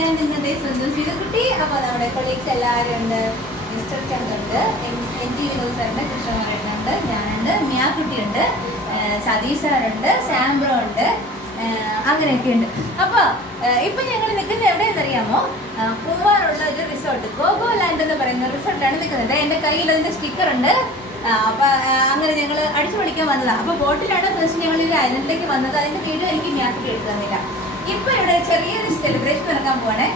ഞാൻ നിങ്ങളുടെ സ്വന്തം സീതക്കുട്ടി. അപ്പോൾ നമ്മുടെ കൊളീഗ്സ് എല്ലാവരും ഉണ്ട്. മിസ്റ്റർ ചന്ദ്രുണ്ട്, NG വിനോദ് സാറുണ്ട്, കൃഷ്ണകുമാരനുണ്ട്, ഞാനുണ്ട്, മിയാക്കുട്ടിയുണ്ട്, സതീഷ് സാറുണ്ട്, സാംബ്രോ ഉണ്ട്, അങ്ങനെയൊക്കെ ഉണ്ട്. അപ്പോൾ ഇപ്പം ഞങ്ങൾ നിൽക്കുന്നത് എവിടെയെന്നറിയാമോ? പൂവാറുള്ള ഒരു റിസോർട്ട്, ഗോഗോ ലാൻഡ് എന്ന് പറയുന്ന റിസോർട്ടാണ് നിൽക്കുന്നത്. എൻ്റെ കയ്യിൽ അതിൻ്റെ സ്റ്റിക്കറുണ്ട്. അപ്പോൾ അങ്ങനെ ഞങ്ങൾ അടിച്ചു പൊളിക്കാൻ വന്നതാണ്. അപ്പോൾ ബോട്ടിലാണ് ഫസ്റ്റ് ഞങ്ങൾ ഈ ഐലൻഡിലേക്ക് വന്നത്. അതിൻ്റെ വീഡിയോ എനിക്ക് മിയാക്കുട്ടി എടുത്തു തന്നില്ല. ഇപ്പൊ ഇവിടെ ചെറിയൊരു സെലിബ്രേഷൻ നടക്കാൻ പോവാണ്.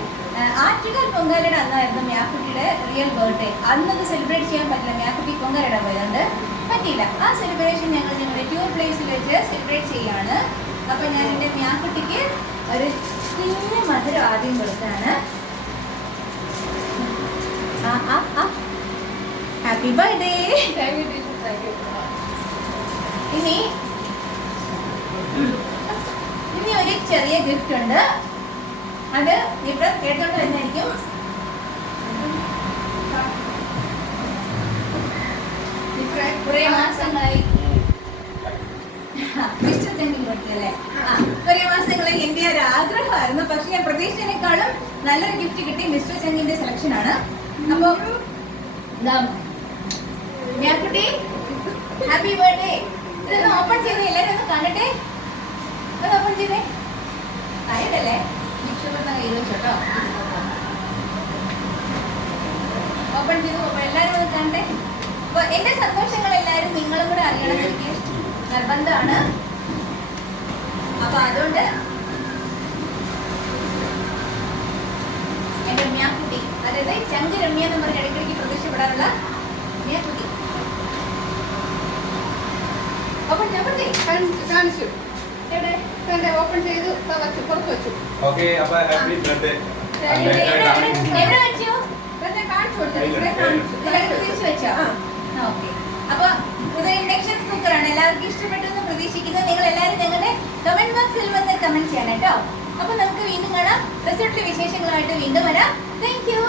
ആറ്റുകാൽ പൊങ്കാലയുടെ അന്നായിരുന്നു മിയാക്കുട്ടിയുടെ റിയൽ ബർത്ത്ഡേ. അന്നത് സെലിബ്രേറ്റ് ചെയ്യാൻ പറ്റില്ല, മിയാക്കുട്ടി പൊങ്കാലയുടെ പോയതുകൊണ്ട് പറ്റിയില്ല. ആ സെലിബ്രേഷൻ ഞങ്ങൾ ഞങ്ങളുടെ ടൂർ പ്ലേസിൽ വെച്ച് സെലിബ്രേറ്റ് ചെയ്യാണ്. അപ്പൊ ഞാൻ എൻ്റെ മിയാക്കുട്ടിക്ക് ഒരു കുഞ്ഞു മധുരം ആദ്യം കൊടുത്താണ്. Happy birthday. ഇനി ഒരു ചെറിയ ഗിഫ്റ്റ് ഉണ്ട്. അത് ഇവിടെ കേട്ടോണ്ട് വരുന്നതായിരിക്കും. കുറെ മാസങ്ങളായി മിസ്റ്റർ ചെങ്കിൻ കൊടുത്തല്ലേ? കുറെ മാസങ്ങളായി എൻ്റെ ഒരു ആഗ്രഹമായിരുന്നു. പക്ഷെ ഞാൻ പ്രതീക്ഷിച്ചതിനേക്കാളും നല്ലൊരു ഗിഫ്റ്റ് കിട്ടി. മിസ്റ്റർ ചെങ്കിന്റെ സെലക്ഷൻ ആണ്. അപ്പൊ മിയാക്കുട്ടി ഹാപ്പി ബർത്ത്ഡേ. ഇതൊന്ന് ഓപ്പൺ ചെയ്ത് എല്ലാവരും ഒന്ന് കാണട്ടെ. അത് ഓപ്പൺ ചെയ്തേ. ആയിട്ടല്ലേ നിക്ഷേപം കയ്യിൽ വെച്ചോട്ടോ. ഓപ്പൺ ചെയ്ത് എല്ലാവരും ഒന്ന് കാണട്ടെ. അപ്പൊ എന്റെ സന്തോഷങ്ങൾ എല്ലാവരും നിങ്ങളും കൂടെ അറിയണം, എനിക്ക് നിർബന്ധമാണ്. അപ്പൊ അതുകൊണ്ട് എന്റെ മിയാക്കുട്ടി, അതായത് ചങ്ക് രമ്യ എന്ന് പറഞ്ഞ ഇടയ്ക്കിടയ്ക്ക് പ്രത്യക്ഷപ്പെടാറുള്ള മിയാക്കുട്ടി. ഓപ്പൺ കാണിച്ചു. ഓപ്പൺ ചെയ്തു പുറത്ത് വെച്ചു. അപ്പൊ ഇത് ഇൻഡക്ഷൻ കുക്കറാണ്. എല്ലാവർക്കും ഇഷ്ടപ്പെട്ടെന്ന് പ്രതീക്ഷിക്കുന്നു. നിങ്ങൾ എല്ലാവരും ഞങ്ങളുടെ കമന്റ് ബോക്സിൽ വന്ന് കമന്റ് ചെയ്യണം കേട്ടോ. അപ്പൊ നമുക്ക് വീണ്ടും കാണാം. റിസോർട്ടിലെ വിശേഷങ്ങളുമായിട്ട് വീണ്ടും വരാം. Thank you.